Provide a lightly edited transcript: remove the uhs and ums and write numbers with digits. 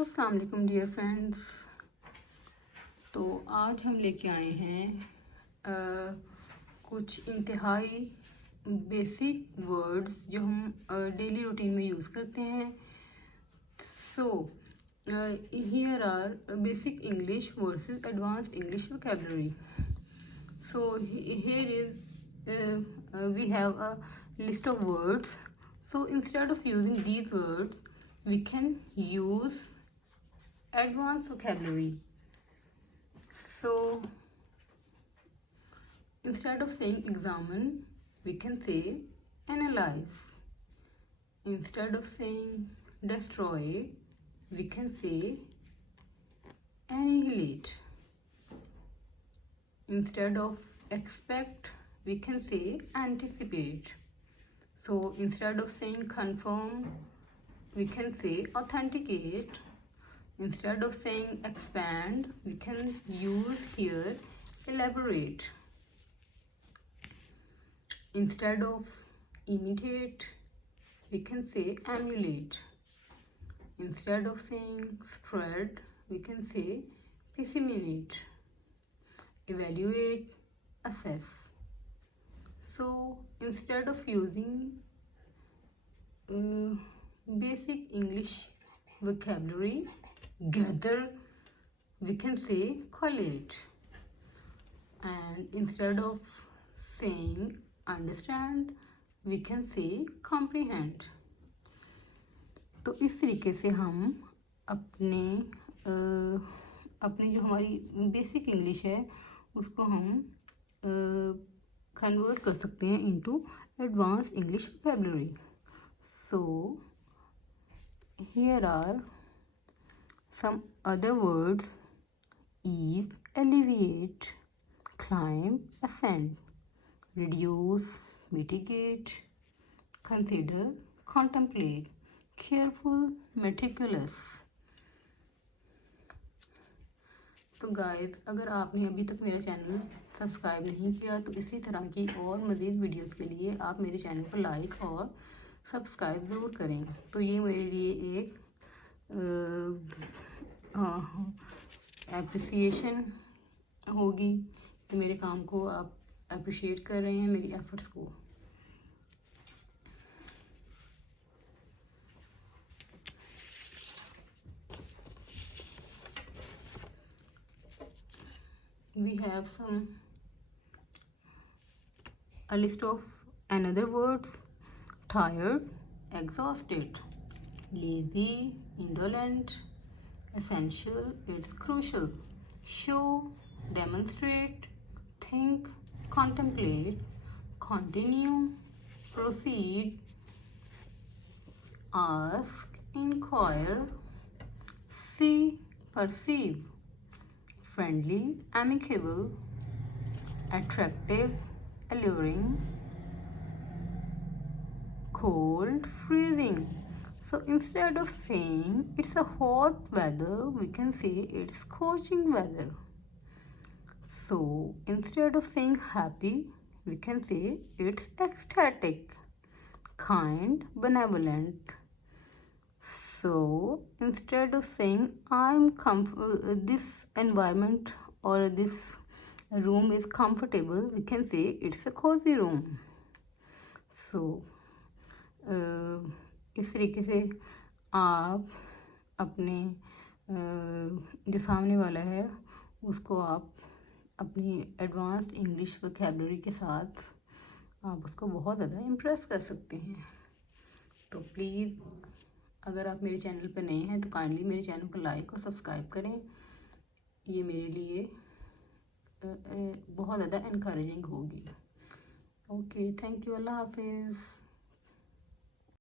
अस्सलाम वालेकुम dear friends. तो आज हम लेके आए हैं कुछ इंतहाई बेसिक वर्ड्स जो हम डेली रूटीन में यूज़ करते हैं। So here are basic English versus advanced English vocabulary. So here is we have a list of words. So instead of using these words, we can use advanced vocabulary. So instead of saying examine, we can say analyze. Instead of saying destroy, we can say annihilate. Instead of expect, we can say anticipate. So instead of saying confirm, we can say authenticate. Instead of saying expand, we can use here elaborate. Instead of imitate, we can say emulate. Instead of saying spread, we can say disseminate. Evaluate, assess. So instead of using basic English vocabulary, gather, we can say collate. And instead of saying understand, we can say comprehend. तो इस तरीके से हम अपने जो हमारी basic English है उसको हम कन्वर्ट कर सकते हैं into advanced English vocabulary. So here are some other words: ease, alleviate, climb, ascend, reduce, mitigate, consider, contemplate, careful, meticulous. तो गाइस, अगर आपने अभी तक मेरा चैनल सब्सक्राइब नहीं किया तो इसी तरह की और मज़ीद वीडियोस के लिए आप मेरे चैनल को लाइक और सब्सक्राइब ज़रूर करें। तो ये मेरे लिए एक एप्रिसिएशन होगी कि मेरे काम को आप अप्रिशिएट कर रहे हैं, मेरी एफ़र्ट्स को। We have a list of another words: tired, exhausted, lazy, indolent, essential, it's crucial, show, demonstrate, think, contemplate, continue, proceed, ask, inquire, see, perceive, friendly, amicable, attractive, alluring, cold, freezing. So instead of saying it's a hot weather, we can say it's scorching weather. So instead of saying happy, we can say it's ecstatic, kind, benevolent. So instead of saying this environment or this room is comfortable, we can say it's a cozy room. So इस तरीके से आप अपने जो सामने वाला है उसको आप अपनी एडवांस्ड इंग्लिश वोकैबुलरी के साथ आप उसको बहुत ज़्यादा इम्प्रेस कर सकते हैं। तो प्लीज़, अगर आप मेरे चैनल पर नए हैं तो काइंडली मेरे चैनल को लाइक और सब्सक्राइब करें। ये मेरे लिए बहुत ज़्यादा इनकरेजिंग होगी। ओके, थैंक यू, अल्लाह हाफिज़।